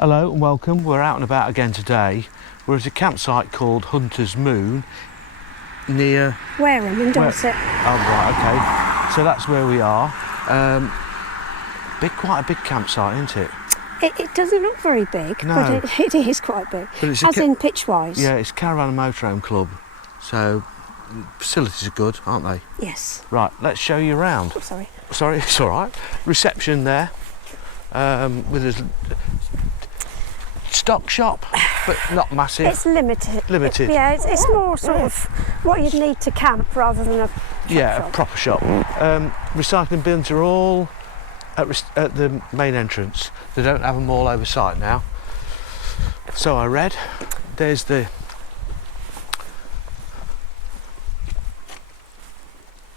Hello and welcome. We're out and about again today. We're at a campsite called Hunter's Moon near Wareham in Dorset. Oh right, okay. So that's where we are. Quite a big campsite, isn't it? It doesn't look very big, no. but it is quite big. But it's as in pitch-wise. Yeah, it's Caravan and Motorhome Club. So facilities are good, aren't they? Yes. Right, let's show you around. Oh, sorry. Sorry, it's all right. Reception there with a stock shop, but not massive. It's limited. Limited. It's more sort of what you'd need to camp rather than a shop. A proper shop. Recycling bins are all at the main entrance. They don't have them all over site now. So I read. There's the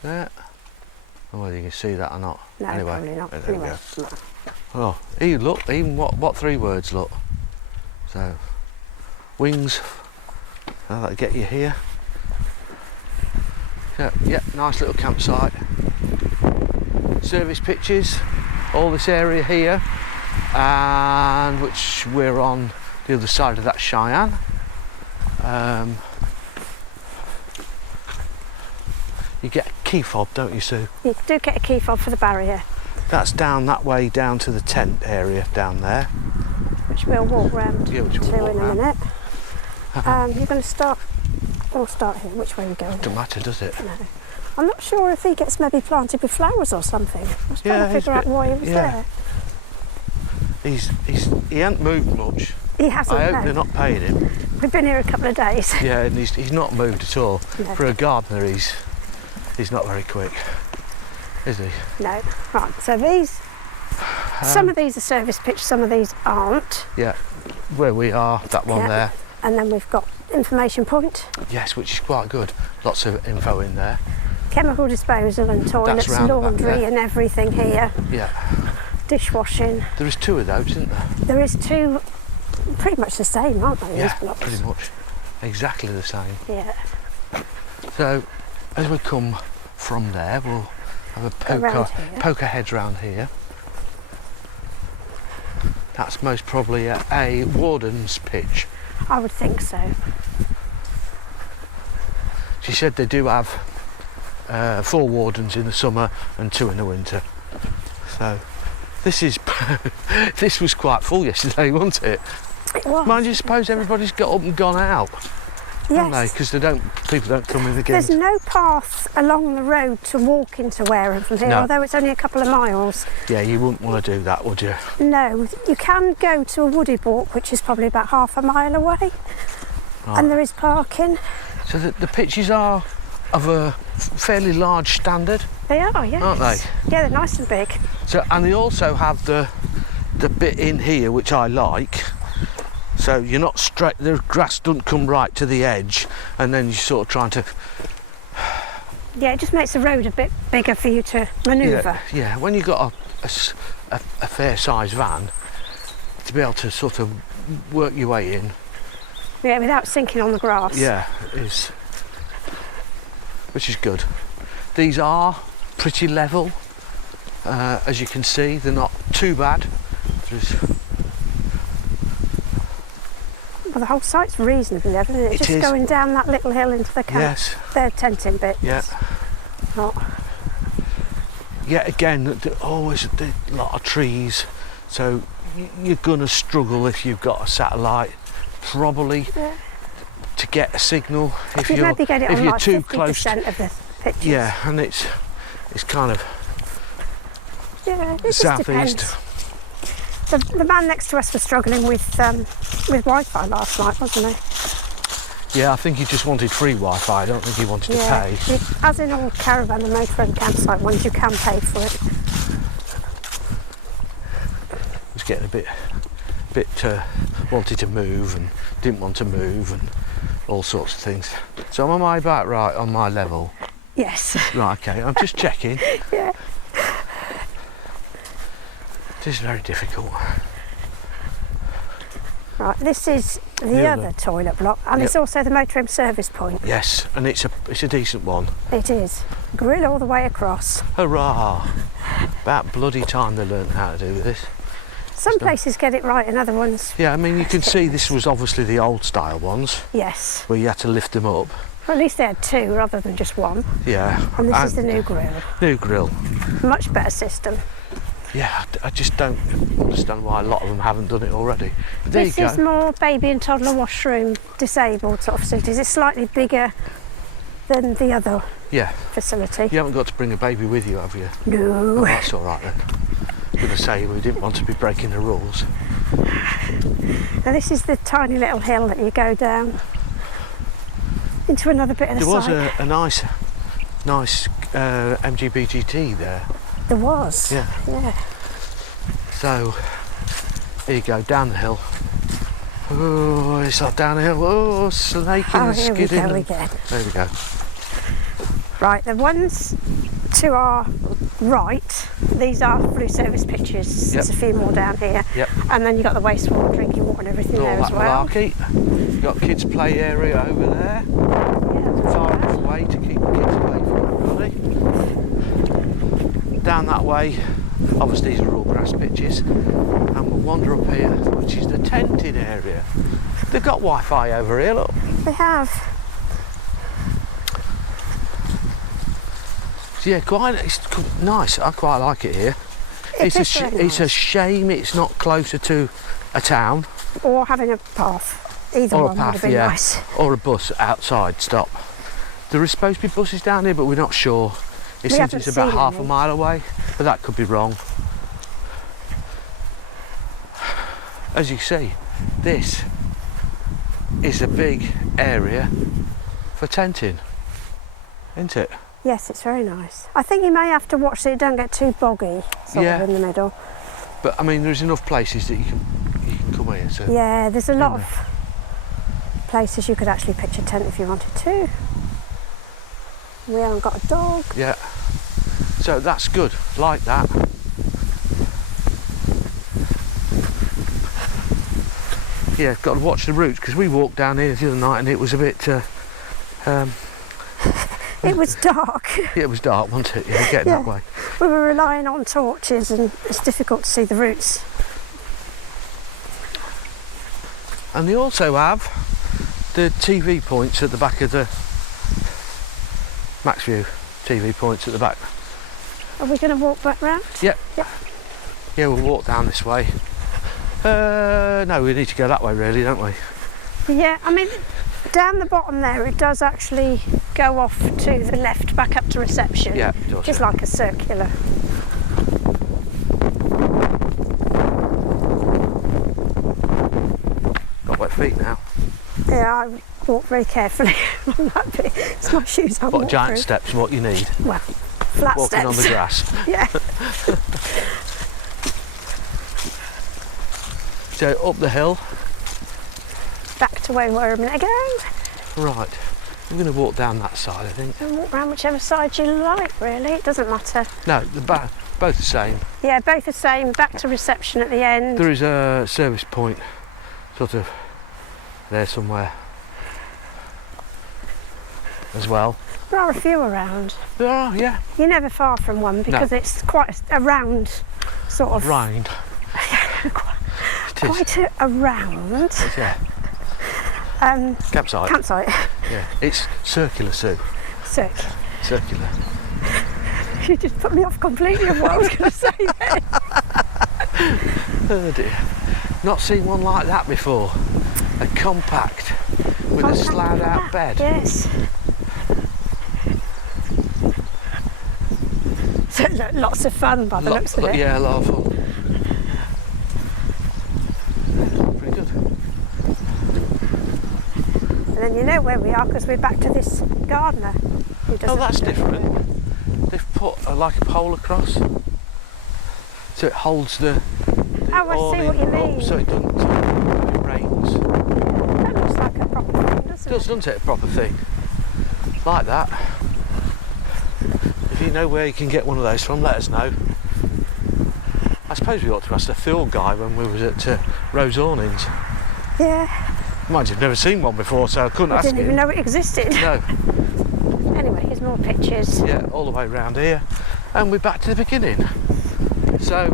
there. I don't know whether you can see that or not. No, anyway, probably not. There Anyway, we go. Oh, even what three words look. So, wings, that'll get you here. Yeah, nice little campsite. Service pitches, all this area here, and which we're on the other side of that Cheyenne. You get a key fob, don't you, Sue? You do get a key fob for the barrier. That's down that way, down to the tent area down there. Which we'll walk round to in a minute. You're going to start. We'll start here. Which way are we going? Doesn't matter, does it? No. I'm not sure if he gets maybe planted with flowers or something. I was trying to figure out why he was there. He hasn't moved much. He hasn't. I hope they're not paying him. We've been here a couple of days. Yeah, and he's not moved at all. No. For a gardener, he's not very quick, is he? No. Right. So these. Some of these are service pitch, some of these aren't. Yeah, where we are, that one there. And then we've got information point. Yes, which is quite good. Lots of info in there. Chemical disposal and toilets, laundry and everything here. Yeah. Dishwashing. There is two of those, isn't there? There is two, pretty much the same, aren't they? Yeah, these blocks? pretty much. Exactly the same. Yeah. So, as we come from there, we'll have a poke our heads round here. That's most probably a warden's pitch. I would think so. She said they do have 4 wardens in the summer and 2 in the winter. So this was quite full yesterday, wasn't it? It was. Mind you, suppose everybody's got up and gone out, haven't they? Because people don't come in again. There's no path along the road to walk into Wareham from here, although it's only a couple of miles. Yeah, you wouldn't want to do that, would you? No, you can go to a wooded walk, which is probably about half a mile away, right. And there is parking. So the pitches are of a fairly large standard. They are, yes. Aren't they? Yeah, they're nice and big. So, and they also have the bit in here which I like. So you're not straight, the grass doesn't come right to the edge, and then you're sort of trying to. Yeah, it just makes the road a bit bigger for you to manoeuvre. Yeah, when you've got a fair sized van, to be able to sort of work your way in. Yeah, without sinking on the grass. Yeah, which is good. These are pretty level, as you can see. They're not too bad. Well, the whole site's reasonably level, isn't it? Just going down that little hill into the camp. Yes. Their tenting bit. Yeah. Not. Yeah, again, always a lot of trees, so you're gonna struggle if you've got a satellite, probably, to get a signal if you're maybe get it on you're like too 50% close. Of the pictures. Yeah, and it's kind of southeast. The man next to us was struggling with Wi-Fi last night, wasn't he? Yeah, I think he just wanted free Wi-Fi. I don't think he wanted to pay. As in all caravan and motorhome campsite ones, you can pay for it. He was getting a bit wanted to move and didn't want to move and all sorts of things. So am I about right on my level? Yes. Right, okay, I'm just checking. Yeah. It is very difficult. Right, this is the other toilet block, and it's also the motorhome service point. Yes, and it's a decent one. It is. Grill all the way across. Hurrah! About bloody time they learned how to do this. Some places get it right and other ones, Yeah, I mean, you can see this was obviously the old style ones yes. where you had to lift them up. Well, at least they had two rather than just one. Yeah. And this is the new grill. New grill. Much better system. Yeah, I just don't understand why a lot of them haven't done it already. But there This you is go. more baby and toddler washroom disabled sort of facilities. It's slightly bigger than the other Yeah. facility. You haven't got to bring a baby with you, have you? No. Oh, that's all right then. I was going to say we didn't want to be breaking the rules. Now this is the tiny little hill that you go down into another bit of the There was site. a nice MGBGT there. There was. Yeah. Yeah. So here you go, down the hill. Oh, it's not down the hill. Oh, snaking Oh, and here we skidding. go again. There we go. Right, the ones to our right, these are through service pitches. Yep. There's a few more down here. Yep. And then you've got the wastewater, drinking water and everything All there that as well. malarkey. You've got kids' play area over there. Yeah, that's Far right. enough away to keep the kids away from everybody. Down that way, obviously these are all grass pitches. And we'll wander up here, which is the tenting area. They've got Wi-Fi over here, look. They have. Yeah, it's nice. I quite like it here. It is It's very a nice. shame it's not closer to a town Or having a path. Either or a one would have path, been yeah, nice. or a bus outside stop. There is supposed to be buses down here, but we're not sure. It We seems haven't it's about seen half a any. mile away, but that could be wrong. As you see, this is a big area for tenting, isn't it? Yes, it's very nice. I think you may have to watch so you don't get too boggy sort Yeah. of in the middle. But I mean, there's enough places that you can come here. So Yeah, there's a lot Yeah. of places you could actually pitch a tent if you wanted to. We haven't got a dog. yeah. So that's good. Like that. Yeah, got to watch the routes because we walked down here the other night and it was a bit. It was dark. Yeah, it was dark, wasn't it? Yeah, getting that Yeah. way. We were relying on torches and it's difficult to see the routes. And they also have the TV points at the back of the Max View TV points at the back. Are we going to walk back round? Yep. Yep. Yeah, we'll walk down this way. No, we need to go that way really, don't we? Yeah, I mean, down the bottom there it does actually go off to the left back up to reception. Yeah, it does. Just like a circular. Got wet feet now. Yeah, I walk very carefully on that bit. It's my shoes I What walk giant through. steps, what you need. Well, flat Walking steps. on the grass. Yeah. So up the hill. Back to where we were a minute ago. Right. We're going to walk down that side, I think. And walk round whichever side you like, really. It doesn't matter. No, both the same. Yeah, both the same. Back to reception at the end. There is a service point sort of there somewhere as well. There are a few around. There are, yeah. You're never far from one because it's quite a round sort of... Round. It is. Quite a round Yeah. Campsite. campsite. Yeah. It's circular, Sue. Circular. You just put me off completely of what I was going to say then. Oh dear. Not seen one like that before. A compact with a slouched out bed. Yes. So lots of fun by the looks of it. Yeah, a lot of fun. Pretty good. And then you know where we are because we're back to this gardener. Who does Oh, it. that's different. They've put like a pole across, so it holds the Oh, I see what you awning mean. up so it doesn't when it rains. That looks like a proper thing, doesn't It does, doesn't it? A proper thing. Like that. If you know where you can get one of those from, let us know. I suppose we ought to ask the field guy when we was at Rose Awnings. Yeah. Mind you've never seen one before, so I couldn't I ask didn't him. even know it existed. No. Anyway, here's more pictures. Yeah, all the way around here. And we're back to the beginning. So,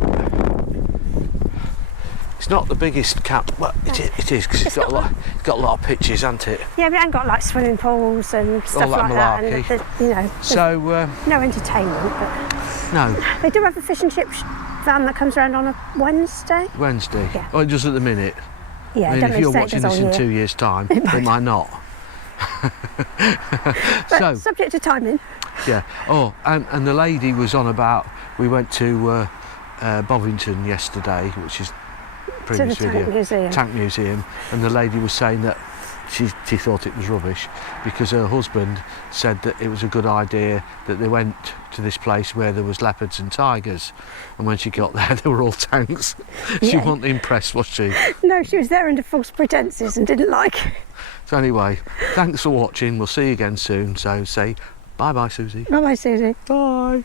It's not the biggest camp. Well, it is because it's got a lot of pitches, hasn't it? Yeah, but it ain't got like swimming pools and stuff All that like that. And malarkey. you know, So no entertainment. But no, they do have a fish and chip van that comes around on a Wednesday. Wednesday. Yeah. Oh, it does at the minute. Yeah, I mean, don't if mean you're to say it watching does this all in year. 2 years' time, it might not. But So, subject to timing. yeah. Oh, and the lady was on about. We went to Bovington yesterday, which is To the previous video. Tank Museum. Tank Museum, and the lady was saying that she thought it was rubbish because her husband said that it was a good idea that they went to this place where there was leopards and tigers, and when she got there they were all tanks. She Yeah. wasn't impressed, was she? No, she was there under false pretences and didn't like it. So anyway, thanks for watching. We'll see you again soon. So say bye bye, Susie. Bye bye, Susie. Bye.